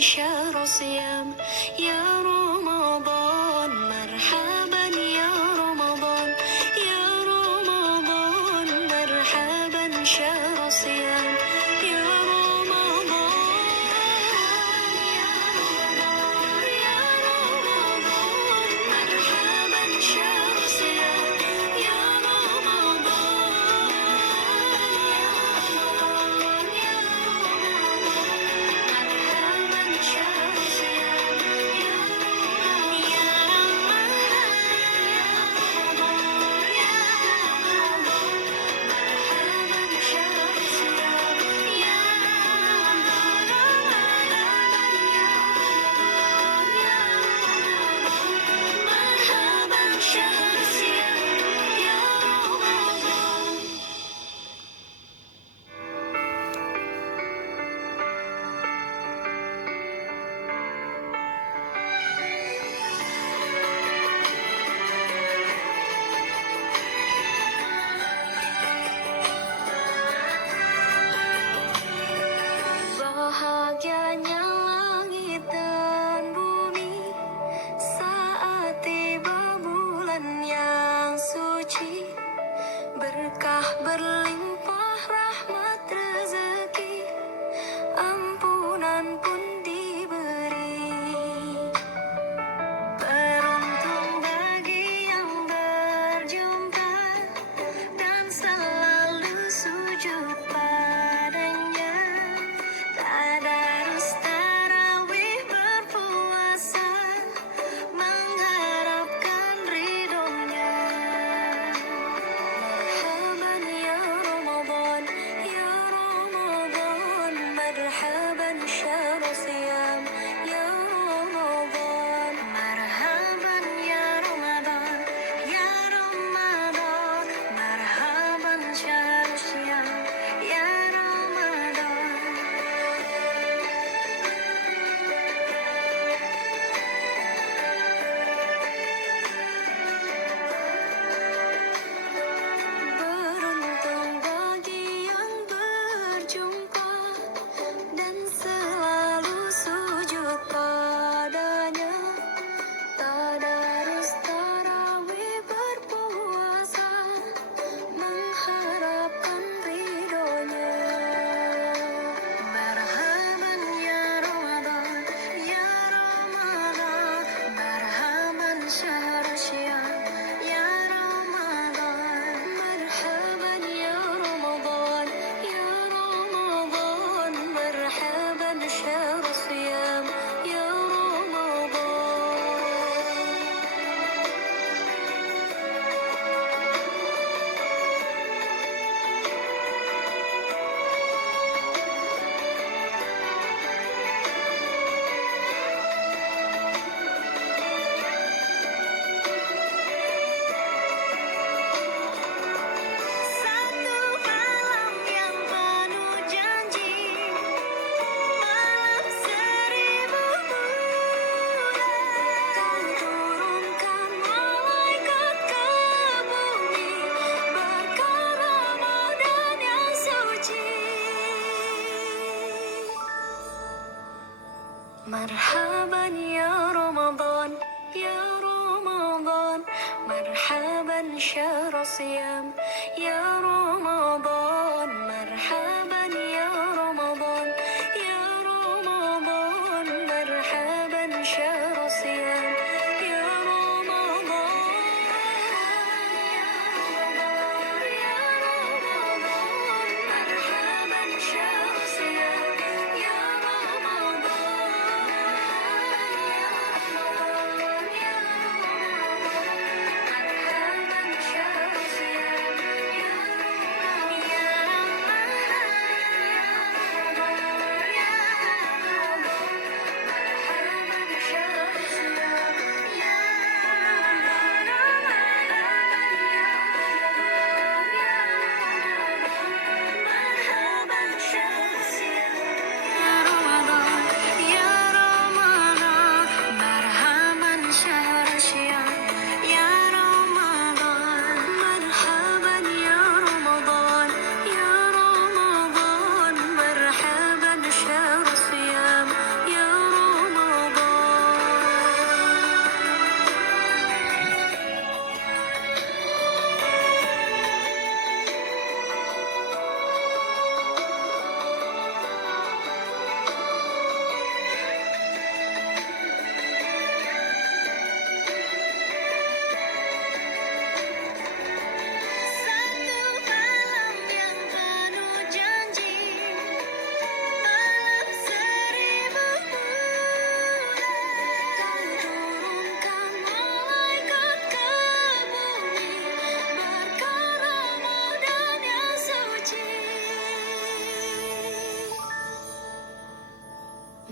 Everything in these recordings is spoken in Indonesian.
شهر صيام يا رمضان مرحبا يا رمضان يا رمضان مرحبا شهر صيام يا رمضان يا رمضان يا رمضان مرحبا شهر صيام يا رمضان يا رمضان يا رمضان مرحبا شهر صيام يا رمضان يا رمضان يا رمضان يا رمضان مرحبا شهر صيام يا مرحبا شهر صيام يا رمضان. Bahagianya langit dan bumi saat tiba bulan yang suci, berkah berlimpah rahmat rezeki, ampunan pun diberi. Beruntung bagi yang berjumpa dan selalu sujud padanya. Tadarus tarawih berpuasa mengharapkan ridhonya. Marhaban ya Ramadan ya Ramadan marhaban syahr siyam ya Ramadan. Marhaban ya Ramadan ya Ramadan marhaban syahr siyam ya Ramadan. Beruntung bagi yang berjumpa dan selalu sujud padanya. Tadarus tarawih berpuasa mengharapkan ridhonya. Marhaban ya Ramadan ya Ramadan marhaban syahr syam ya Ramadan. Marhaban ya Ramadan ya Ramadan marhaban syahr syam ya Ramadan. Satu malam yang penuh janji, malam seribu bulan. Kau turunkan malaikat ke bumi, berkah Ramadan yang suci. Marhaban ya Ramadan ya Ramadan marhaban syahr siyam ya Ramadan. Marhaban ya Ramadan ya Ramadan marhaban syahr siyam ya Ramadan. Ya Ramadan ya Ramadan marhaban syahr siyam ya Ramadan. Ya Ramadan ya Ramadan marhaban syahr siyam ya Ramadan.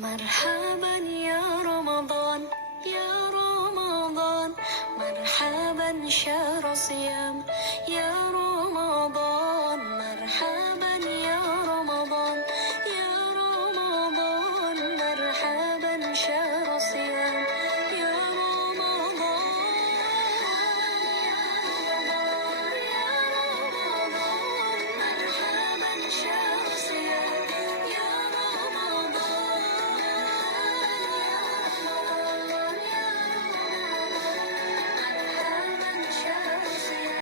مرحبا يا رمضان يا رمضان مرحبا شهر صيام يا رمضان